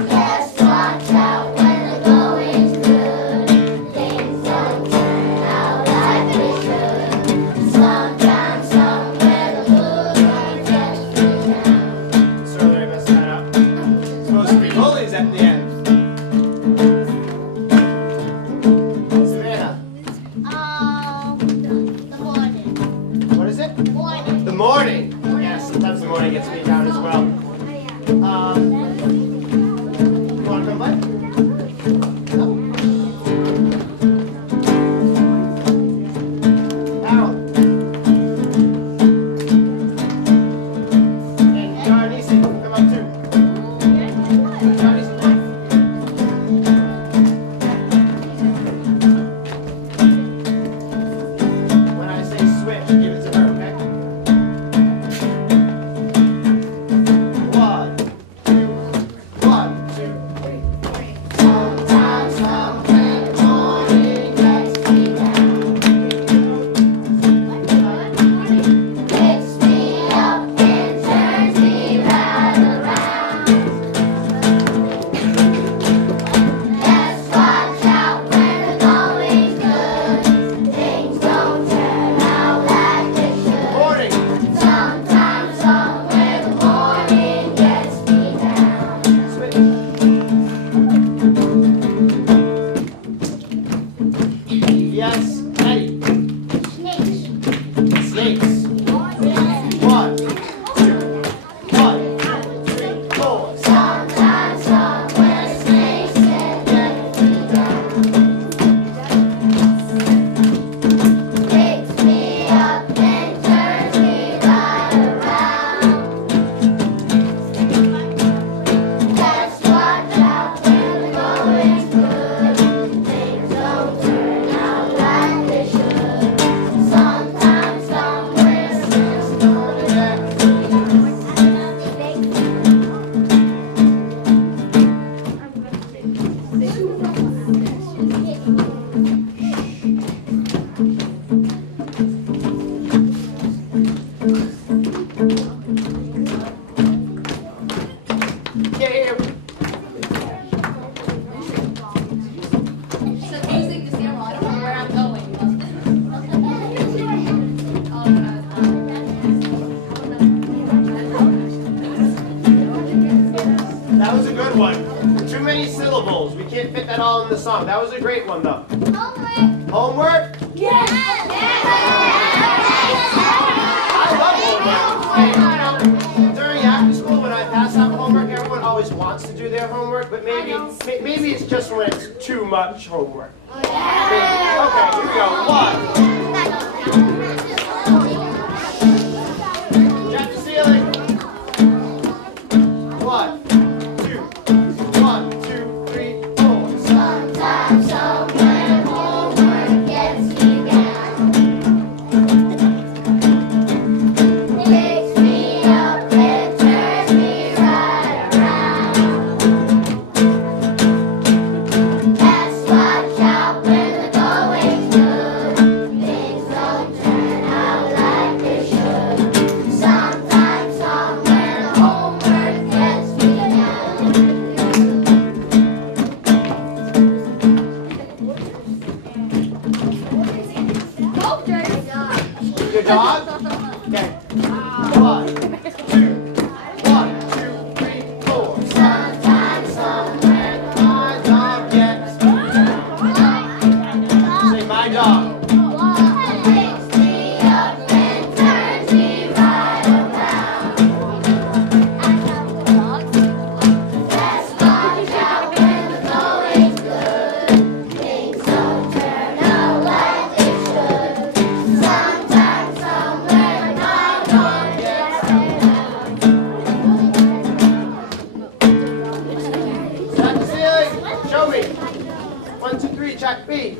Let's watch out when the going's good. Things don't turn out like they should. Sometimes somewhere the blues all in the song. That was a great one, though. Homework? Yes. I love homework. You know, during after school, when I pass out homework, everyone always wants to do their homework, but maybe it's just when it's too much homework. Maybe. Okay, here we go. 1. Jack the ceiling. 1, 2, 1, 2, 3, 4. Sometimes, somewhere, homework gets me down. Picks me up and turns me right around. Best watch out when the going's good. Things don't turn out like they should. Sometimes, somewhere, homework gets me down. Your dog? Okay. 1, 2, 1, 2, 3, 4. Sometimes, somewhere, My dog gets. Say my dog. picks me up and turns me right around. Best watch out when the going's good. Things don't turn out like they should. Sometimes, somewhere, my dog gets me down. Jack the ceiling. Show me. 1, 2, 3. Jack B.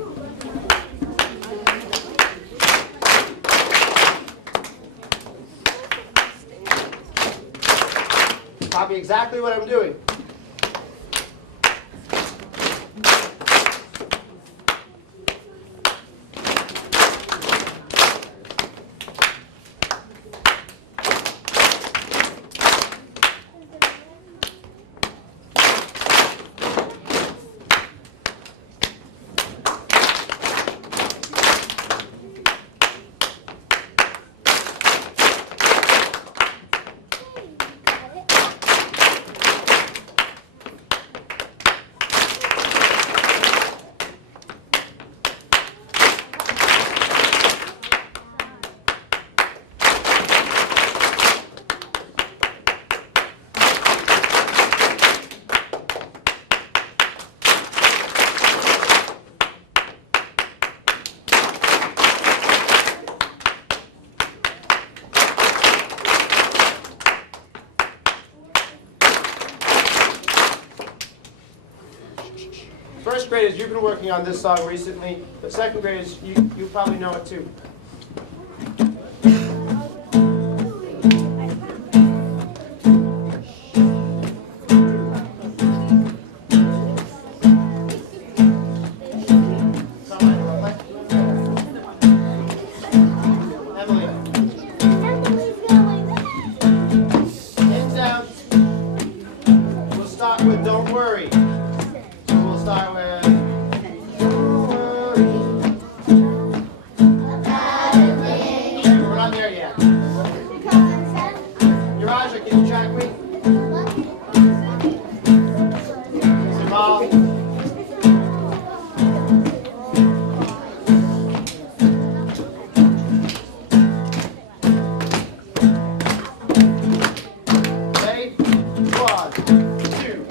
Copy exactly what I'm doing. First graders, you've been working on this song recently, but second graders, you probably know it too. Emily. Hands down. We'll start with Don't Worry. So we'll start with Don't Worry. We're not there yet. Uraja, can you track me? Jamal. Ready? 1, 2,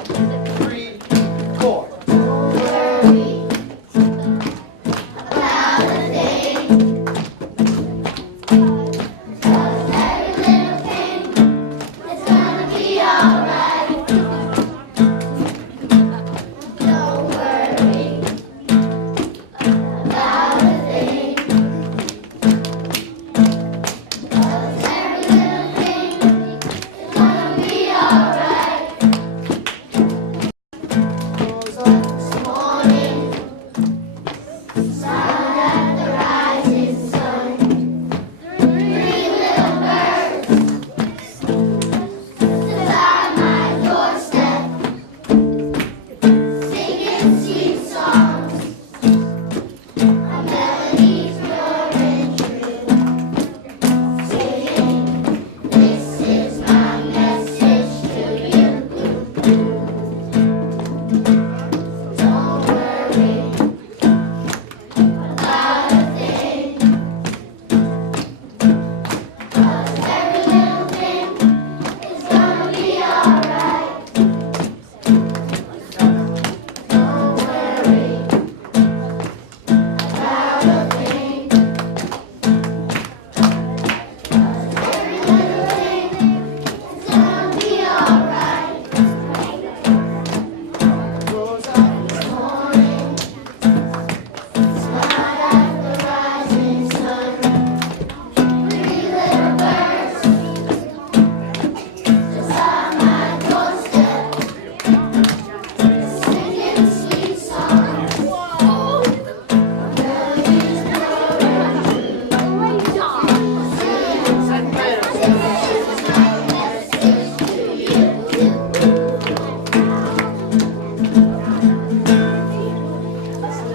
3, 4.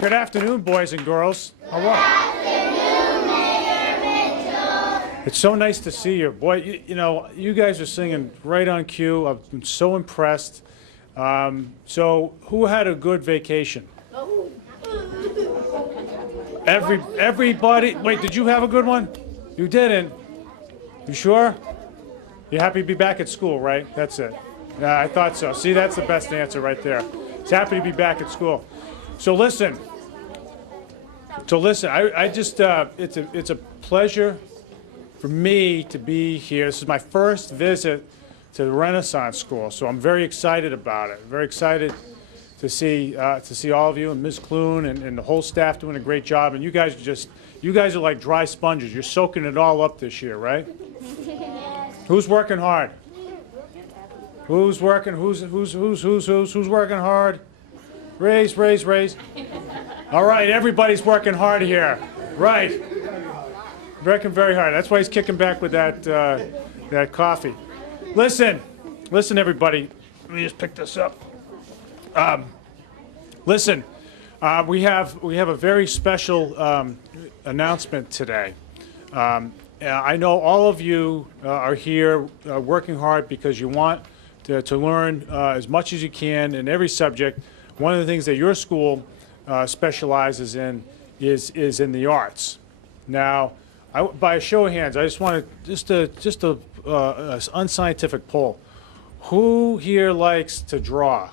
good afternoon, boys and girls. How are you? It's so nice to see you. Boy, you know, you guys are singing right on cue. I've been so impressed. So, who had a good vacation? Everybody. Wait, did you have a good one? You didn't. You sure? You're happy to be back at school, right? That's it. Yeah, I thought so. See, that's the best answer right there. He's happy to be back at school. So listen. I just it's a pleasure for me to be here. This is my first visit to the Renaissance School, so I'm very excited about it. Very excited to see all of you and Ms. Clune and the whole staff doing a great job. And you guys are like dry sponges. You're soaking it all up this year, right? Who's working hard? Who's working hard? Raise. All right, everybody's working hard here. Right. Working very hard. That's why he's kicking back with that coffee. Listen, everybody. Let me just pick this up. Listen, we have a very special announcement today. I know all of you are here working hard because you want to learn as much as you can in every subject. One of the things that your school specializes in is in the arts. Now, by a show of hands, I just want to just a unscientific poll. Who here likes to draw?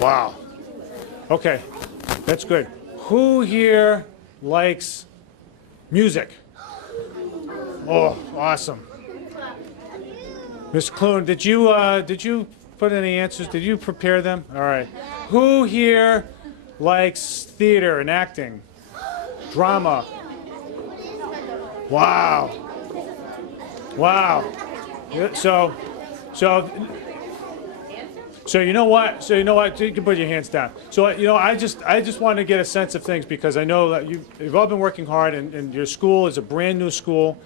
Wow. Okay, that's good. Who here likes music? Oh, awesome. Ms. Clune, did you put any answers? Did you prepare them? All right. Who here likes theater and acting? Drama? Wow. Yeah, so you know what? You can put your hands down. So I just wanted to get a sense of things because I know that you've all been working hard, and your school is a brand new school.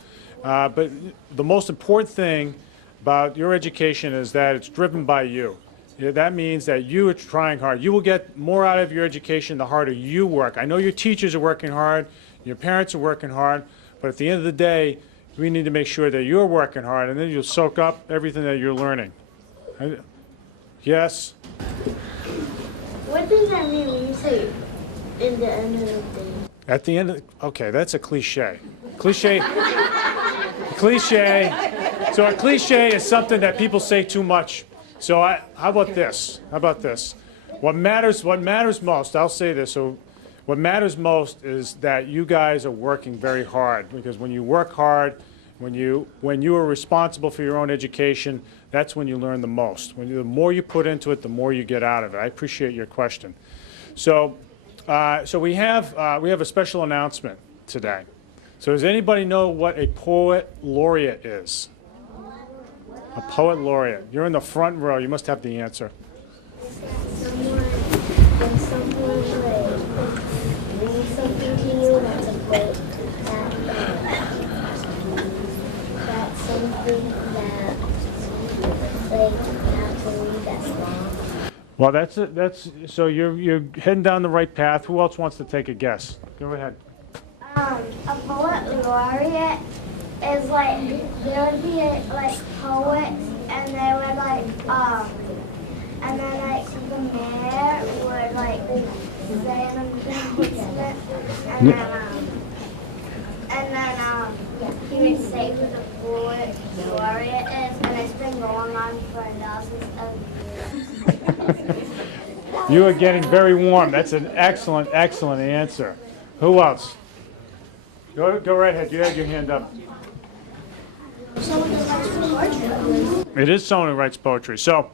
But the most important thing about your education is that it's driven by you. That means that you are trying hard. You will get more out of your education the harder you work. I know your teachers are working hard, your parents are working hard, but at the end of the day, we need to make sure that you're working hard, and then you'll soak up everything that you're learning. Yes? What does that mean when you say in the end of the day? At the end of okay, that's a cliche. Cliche. So a cliche is something that people say too much. So how about this? What matters most, I'll say this, so what matters most is that you guys are working very hard, because when you work hard, when you are responsible for your own education, that's when you learn the most. The more you put into it, the more you get out of it. I appreciate your question. So we have a special announcement today. So does anybody know what a Poet Laureate is? A Poet Laureate. You're in the front row. You must have the answer. Someone reads something to you that's a quote, that's something that you have to read that's long. Well, that's so you're heading down the right path. Who else wants to take a guess? Go ahead. A poet laureate is like, there would be like poets, and they would like, and then like the mayor would like say an announcement, and then he would say who the poet laureate is, and it's been going on for thousands of years. You are getting very warm. That's an excellent answer. Who else? Go right ahead. You have your hand up. It is someone who writes poetry. So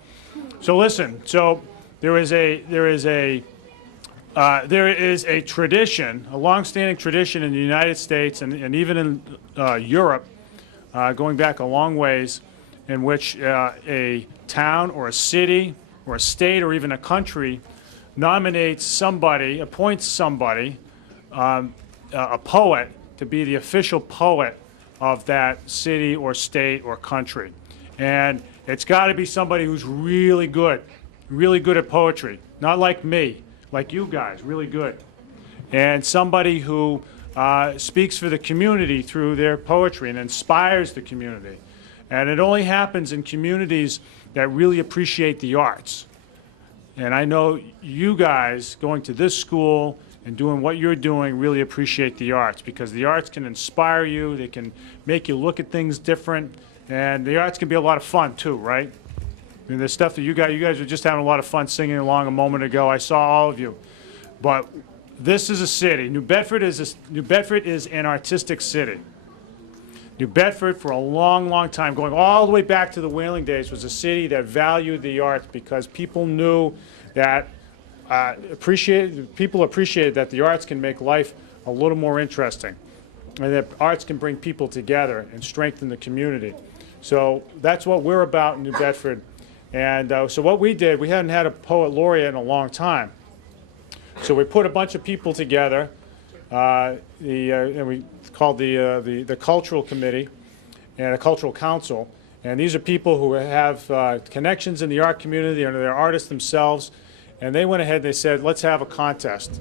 listen. So there is a tradition, a long-standing tradition in the United States and even in Europe, going back a long ways, in which a town or a city or a state or even a country nominates somebody, appoints somebody, a poet, to be the official poet of that city or state or country. And it's got to be somebody who's really good at poetry. Not like me. like you guys, really good. And somebody who speaks for the community through their poetry and inspires the community. And it only happens in communities that really appreciate the arts. And I know you guys going to this school and doing what you're doing really appreciate the arts, because the arts can inspire you, they can make you look at things different, and the arts can be a lot of fun too, right? I mean, there's stuff that you guys were just having a lot of fun singing along a moment ago. I saw all of you. But this is a city. New Bedford is an artistic city. New Bedford, for a long, long time, going all the way back to the whaling days, was a city that valued the arts because people knew that people appreciated that the arts can make life a little more interesting, and that arts can bring people together and strengthen the community. So that's what we're about in New Bedford. And so what we did, we hadn't had a Poet Laureate in a long time. So we put a bunch of people together, and we called the Cultural Committee and a Cultural Council. And these are people who have connections in the art community, and they're artists themselves. And they went ahead and they said, let's have a contest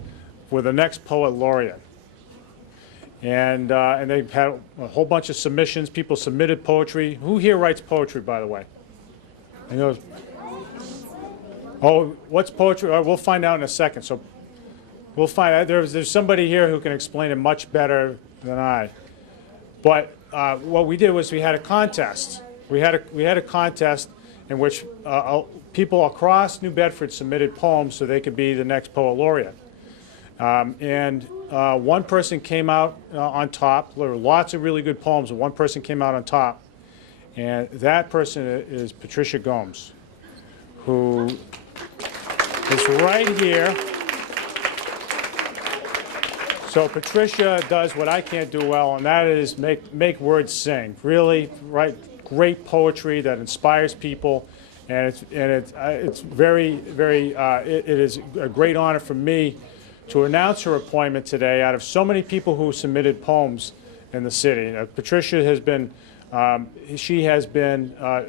for the next Poet Laureate. And they had a whole bunch of submissions. People submitted poetry. Who here writes poetry, by the way? I know. Oh, what's poetry? We'll find out in a second. So we'll find out. There's somebody here who can explain it much better than I. But what we did was we had a contest. We had a contest in which people across New Bedford submitted poems so they could be the next Poet Laureate. And one person came out on top. There were lots of really good poems, and one person came out on top. And that person is Patricia Gomes, who is right here. So Patricia does what I can't do well, and that is make words sing. Really write great poetry that inspires people, and it's very, very, it is a great honor for me to announce her appointment today out of so many people who submitted poems in the city. Patricia has been,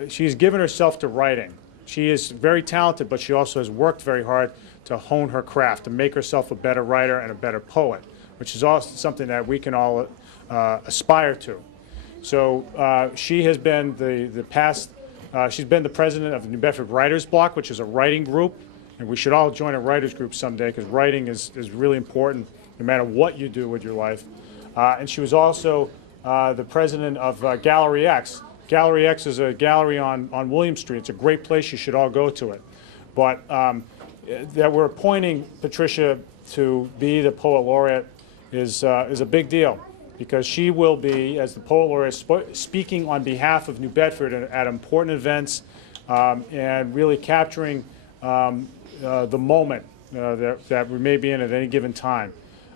she's given herself to writing. She is very talented, but she also has worked very hard to hone her craft, to make herself a better writer and a better poet, which is also something that we can all aspire to. So she has been she's been the president of the New Bedford Writers Block, which is a writing group, and we should all join a writers group someday, because writing is really important no matter what you do with your life. And she was also the president of Gallery X. Gallery X is a gallery on William Street. It's a great place. You should all go to it. But that we're appointing Patricia to be the Poet Laureate is a big deal, because she will be, as the Poet Laureate, speaking on behalf of New Bedford at important events and really capturing the moment that we may be in at any given time.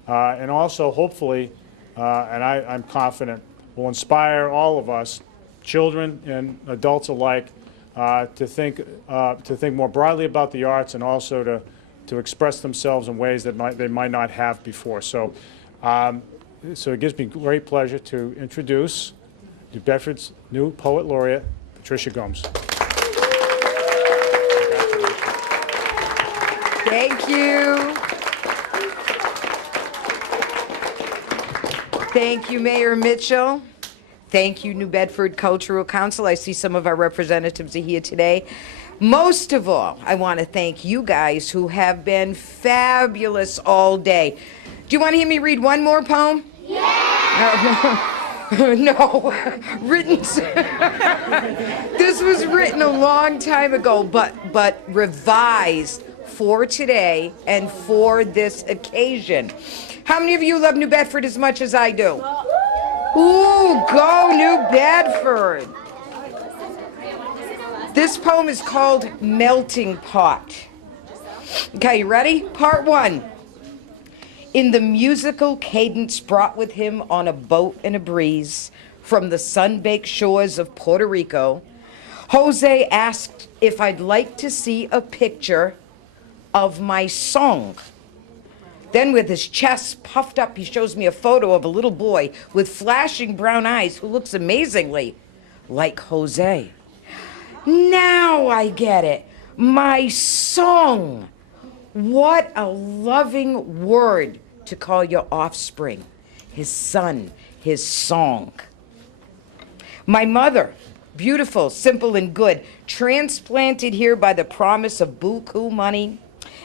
And also, hopefully, and I'm confident, will inspire all of us, children and adults alike, to think more broadly about the arts, and also to express themselves in ways that they might not have before. So it gives me great pleasure to introduce New Bedford's new Poet Laureate, Patricia Gomes. Thank you. Thank you, Mayor Mitchell. Thank you, New Bedford Cultural Council. I see some of our representatives are here today. Most of all, I want to thank you guys who have fabulous all day. Do you want to hear me read one more poem? Yeah! No, written. This was written a long time ago, but revised for today and for this occasion. How many of you love New Bedford as much as I do? Ooh, go New Bedford! This poem is called Melting Pot. Okay, you ready? Part one. In the musical cadence brought with him on a boat in a breeze from the sun-baked shores of Puerto Rico, Jose asked if I'd like to see a picture of my song. Then with his chest puffed up, he shows me a photo of a little boy with flashing brown eyes who looks amazingly like Jose. Now I get it. My song. What a loving word to call your offspring, his son, his song. My mother, beautiful, simple, and good, transplanted here by the promise of buku money,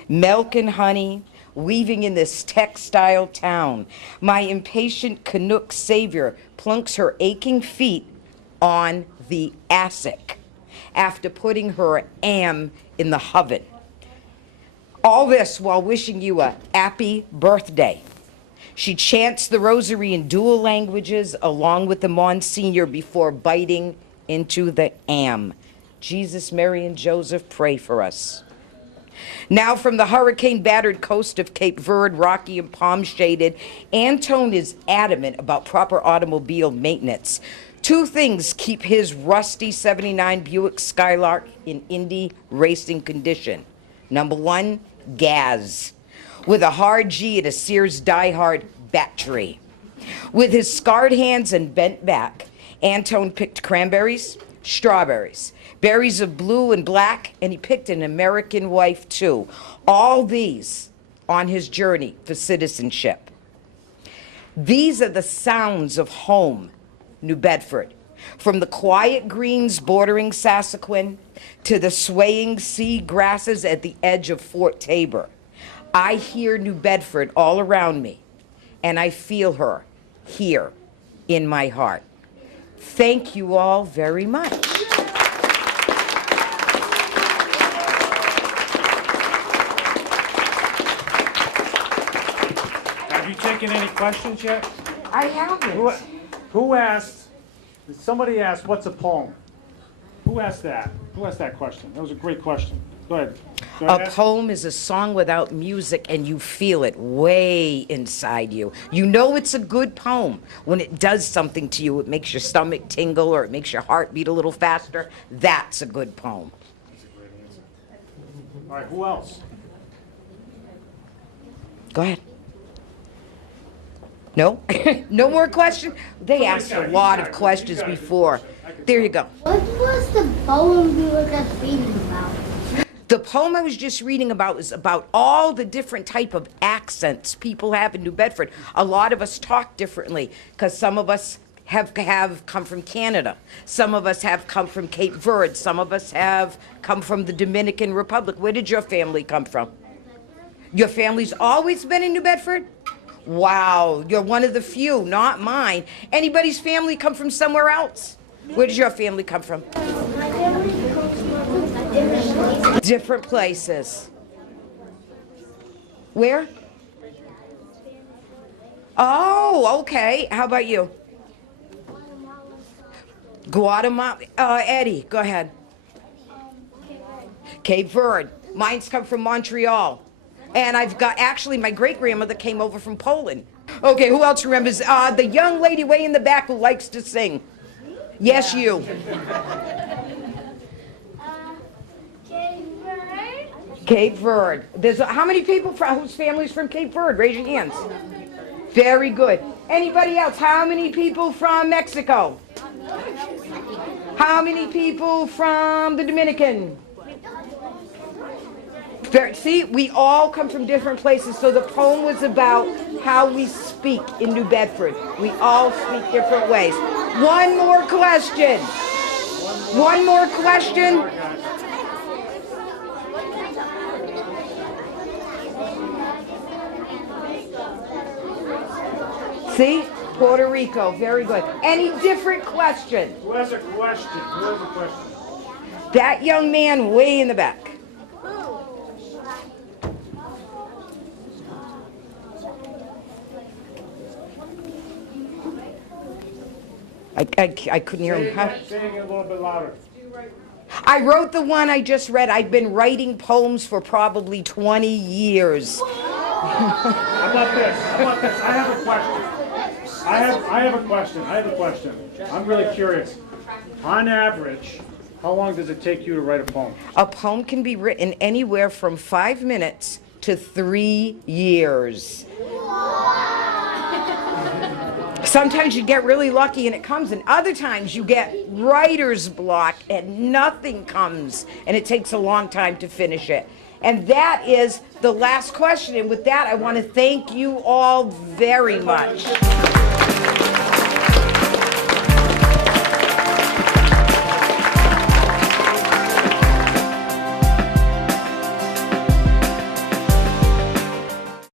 milk and honey, weaving in this textile town. My impatient Canuck savior plunks her aching feet on the assock after putting her am in the oven. All this while wishing you a happy birthday. She chants the rosary in dual languages along with the Monsignor before biting into the am. Jesus, Mary, and Joseph, pray for us. Now from the hurricane-battered coast of Cape Verde, rocky and palm-shaded, Antone is adamant about proper automobile maintenance. Two things keep his rusty 79 Buick Skylark in Indy racing condition. Number one, gas. With a hard G at a Sears Die-Hard battery. With his scarred hands and bent back, Antone picked cranberries, strawberries, berries of blue and black, and he picked an American wife too. All these on his journey for citizenship. These are the sounds of home, New Bedford. From the quiet greens bordering Sassaquin to the swaying sea grasses at the edge of Fort Tabor. I hear New Bedford all around me, and I feel her here in my heart. Thank you all very much. Have you taken any questions yet? I haven't. Who asked? Somebody asked, what's a poem? Who asked that? Who asked that question? That was a great question. Go ahead. Go ahead. A poem is a song without music, and you feel it way inside you. You know it's a good poem when it does something to you. It makes your stomach tingle or it makes your heart beat a little faster. That's a good poem. That's a great answer. All right, who else? Go ahead. No? No more questions? They asked a lot of questions before. There you go. What was the poem you were just reading about? The poem I was just reading about was about all the different type of accents people have in New Bedford. A lot of us talk differently because some of us have come from Canada. Some of us have come from Cape Verde. Some of us have come from the Dominican Republic. Where did your family come from? Your family's always been in New Bedford? Wow, you're one of the few, not mine. Anybody's family come from somewhere else? Where does your family come from? My family comes from different places. Different places. Where? Oh, okay. How about you? Guatemala. Eddie, go ahead. Cape Verde. Mine's come from Montreal. And I've got, actually, my great-grandmother came over from Poland. Okay, who else remembers? The young lady way in the back who likes to sing. Yes, you. Cape Verde. Cape Verde. There's how many people whose family's from Cape Verde? Raise your hands. Very good. Anybody else? How many people from Mexico? How many people from the Dominican? See, we all come from different places, so the poem was about how we speak in New Bedford. We all speak different ways. One more question. One more question. See? Puerto Rico. Very good. Any different question? Who has a question? Who has a question? That young man way in the back. I couldn't hear him. Saying it a little bit louder. I wrote the one I just read. I've been writing poems for probably 20 years. How about this? How about this? I have a question. I have a question. I'm really curious. On average, how long does it take you to write a poem? A poem can be written anywhere from 5 minutes to 3 years. Sometimes you get really lucky and it comes, and other times you get writer's block and nothing comes, and it takes a long time to finish it. And that is the last question. And with that, I want to thank you all very much.